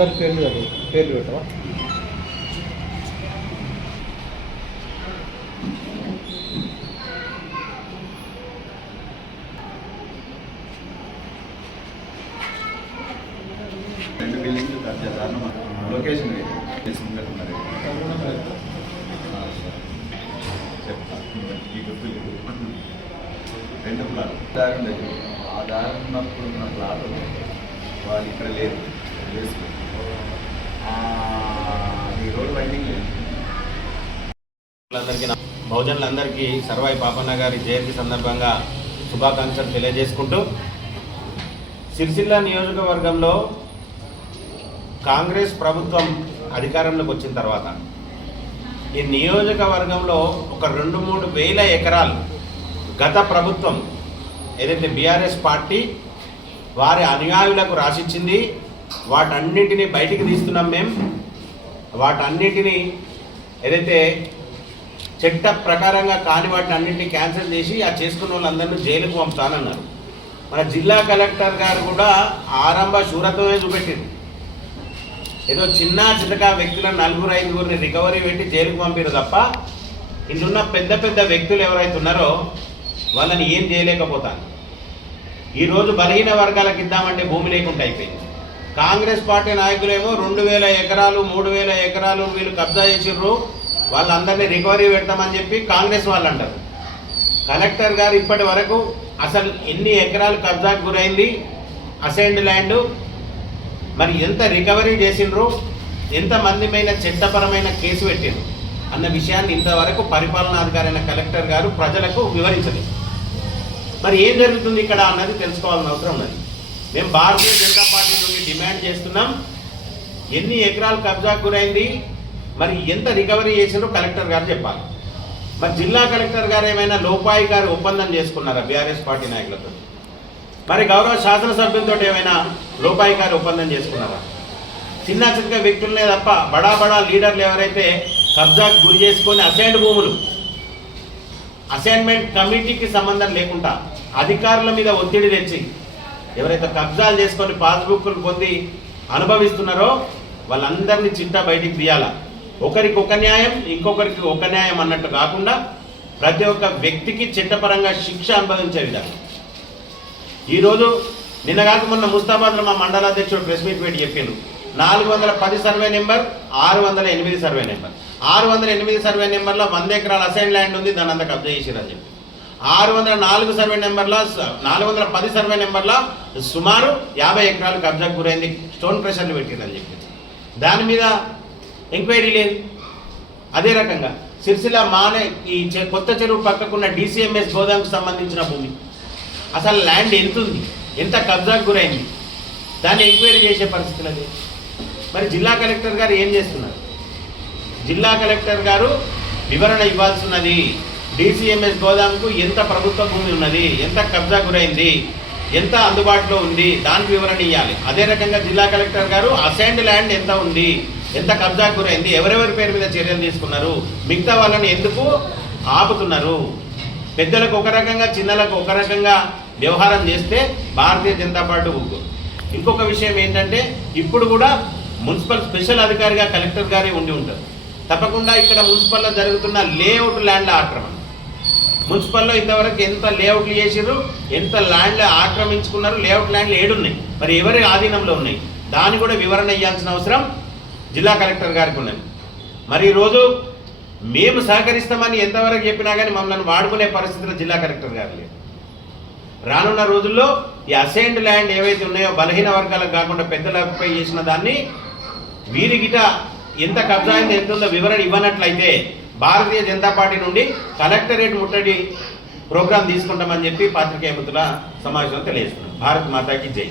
ఇద్దరు పేర్లు పెట్టవా? రెండు బిల్డింగ్లు కబ్జా లొకేషన్ రెండు ప్లాట్ దారి దగ్గర ఆ దారి ఉన్నప్పుడు ఉన్న ప్లాట్ వాళ్ళు ఇక్కడ లేదు ఈ రోడ్ వైండింగ్ లేదు. బహుజనులందరికీ సర్వాయి పాపన్న గారి జయంతి సందర్భంగా శుభాకాంక్షలు తెలియజేసుకుంటూ, సిరిసిల్ల నియోజకవర్గంలో కాంగ్రెస్ ప్రభుత్వం అధికారంలోకి వచ్చిన తర్వాత ఈ నియోజకవర్గంలో ఒక 2-3 వేల ఎకరాలు గత ప్రభుత్వం ఏదైతే బీఆర్ఎస్ పార్టీ వారి అనుయాయులకు రాసిచ్చింది, వాటన్నింటినీ బయటికి తీస్తున్నాం మేము. వాటన్నింటినీ ఏదైతే చట్ట ప్రకారంగా కాని వాటిని అన్నింటినీ క్యాన్సిల్ చేసి ఆ చేసుకున్న వాళ్ళందరినీ జైలుకు పంపుతానన్నారు. మన జిల్లా కలెక్టర్ గారు కూడా ఆరంభ శూరత్వమే చూపెట్టింది. ఏదో చిన్న చితక వ్యక్తులను 4-5 రికవరీ పెట్టి జైలుకు పంపారు తప్ప ఇందున్న పెద్ద పెద్ద వ్యక్తులు ఎవరైతే ఉన్నారో వాళ్ళని ఏం చేయలేకపోతాను. ఈరోజు బలహీన వర్గాలకు ఇద్దామంటే భూమి లేకుండా అయిపోయింది. కాంగ్రెస్ పార్టీ నాయకులేమో 2000 ఎకరాలు 3000 ఎకరాలు వీళ్ళు కబ్జా చేసిర్రు, వాళ్ళందరినీ రికవరీ పెడతామని చెప్పి కాంగ్రెస్ వాళ్ళు అంటారు. కలెక్టర్ గారు ఇప్పటి వరకు అసలు ఎన్ని ఎకరాలు కబ్జాకు గురైంది, అసైన్డ్ ల్యాండ్, మరి ఎంత రికవరీ చేసిండ్రు, ఎంతమంది పైన చట్టపరమైన కేసు పెట్టిండ్రు అన్న విషయాన్ని ఇంతవరకు పరిపాలనాధికారి అయిన కలెక్టర్ గారు ప్రజలకు వివరించలేదు. మరి ఏం జరుగుతుంది ఇక్కడ అన్నది తెలుసుకోవాల్సిన అవసరం ఉన్నది. మేము భారతీయ జనతా పార్టీ నుండి డిమాండ్ చేస్తున్నాం, ఎన్ని ఎకరాలు కబ్జాకు గురైంది, మరి ఎంత రికవరీ చేసిండ్రో కలెక్టర్ గారు చెప్పాలి. మరి జిల్లా కలెక్టర్ గారు ఏమైనా లోపాయికారి ఒప్పందం చేసుకున్నారా బీఆర్ఎస్ పార్టీ నాయకులతో? మరి గౌరవ శాసనసభ్యులతో ఏమైనా లోపాయికారి ఒప్పందం చేసుకున్నారా? చిన్న చిన్న వ్యక్తులనే తప్ప బడా బడా లీడర్లు ఎవరైతే కబ్జాకు గురి చేసుకొని అసైన్డ్ భూములు అసైన్మెంట్ కమిటీకి సంబంధం లేకుండా అధికారుల మీద ఒత్తిడి తెచ్చి ఎవరైతే కబ్జాలు చేసుకొని పాస్బుక్లు పొంది అనుభవిస్తున్నారో వాళ్ళందరినీ చిట్టా బయటికి తీయాలా. ఒకరికి ఒక న్యాయం, ఇంకొకరికి ఒక న్యాయం అన్నట్టు కాకుండా ప్రతి ఒక్క వ్యక్తికి చట్టపరంగా శిక్ష అనుభవించే విధంగా. ఈరోజు నిన్న కాక మొన్న ముస్తాబాద్లో మా మండలాధ్యక్షుడు ప్రెస్ మీట్ పెట్టి చెప్పిండు, 410 survey number, 608 survey number. 608 survey నెంబర్లో 100 ఎకరాల అసైన్ ల్యాండ్ ఉంది, దాని అంతా కబ్జా చేసిరని చెప్పి. 604 సర్వే నెంబర్లో 410 సర్వే నెంబర్లో సుమారు 50 ఎకరాలు కబ్జాకు గురైంది, స్టోన్ ప్రెషర్లు పెట్టిరని చెప్పి. దాని మీద ఎంక్వైరీ లేదు. అదే రకంగా సిరిసిల్ల మానే ఈ కొత్త చెరువు పక్కకున్న DCMS గోదాంకు సంబంధించిన భూమి అసలు ల్యాండ్ ఎంత ఉంది, ఎంత కబ్జాకు గురైంది, దాన్ని ఎంక్వైరీ చేసే పరిస్థితులు అది. మరి జిల్లా కలెక్టర్ గారు ఏం చేస్తున్నారు? జిల్లా కలెక్టర్ గారు వివరణ ఇవ్వాల్సి ఉన్నది. DCMS గోదాంకు ఎంత ప్రభుత్వ భూమి ఉన్నది, ఎంత కబ్జా గురైంది, ఎంత అందుబాటులో ఉంది, దానికి వివరణ ఇవ్వాలి. అదే రకంగా జిల్లా కలెక్టర్ గారు అసైన్డ్ ల్యాండ్ ఎంత ఉంది, ఎంత కబ్జా గురైంది, ఎవరెవరి పేరు మీద చర్యలు తీసుకున్నారు, మిగతా వాళ్ళని ఎందుకు ఆపుతున్నారు, పెద్దలకు ఒక రకంగా చిన్నలకు ఒక రకంగా వ్యవహారం చేస్తే భారతీయ జనతా పార్టీ ఊరుకోదు. ఇంకొక విషయం ఏంటంటే ఇప్పుడు కూడా మున్సిపల్ స్పెషల్ అధికారిగా కలెక్టర్ గారే ఉండి ఉంటారు. తప్పకుండా ఇక్కడ మున్సిపల్లో జరుగుతున్న లేఅవుట్ ల్యాండ్ల ఆక్రమణ, మున్సిపల్లో ఇంతవరకు ఎంత లేఅవుట్లు చేసిర్రు, ఎంత ల్యాండ్లు ఆక్రమించుకున్నారు, లేఅవుట్ ల్యాండ్లు ఏడున్నాయి, మరి ఎవరి ఆధీనంలో ఉన్నాయి, దాన్ని కూడా వివరణ ఇవ్వాల్సిన అవసరం జిల్లా కలెక్టర్ గారికి ఉన్నది. మరి ఈరోజు మేము సహకరిస్తామని ఎంతవరకు చెప్పినా కానీ మమ్మల్ని వాడుకునే పరిస్థితిలో జిల్లా కలెక్టర్ గారు లేదు. రానున్న రోజుల్లో ఈ అసైన్డ్ ల్యాండ్ ఏవైతే ఉన్నాయో బలహీన వర్గాలకు కాకుండా పెద్దలపై చేసిన దాన్ని వీరిగిట ఎంత కబ్జా అయింది, ఎంత ఉందో వివరణ ఇవ్వనట్లయితే భారతీయ జనతా పార్టీ నుండి కలెక్టరేట్ ముట్టడి ప్రోగ్రాం తీసుకుంటామని చెప్పి పాత్రికేయ మిత్రుల సమావేశంలో తెలియజేస్తున్నాం. భారత్ మాతాకి జై.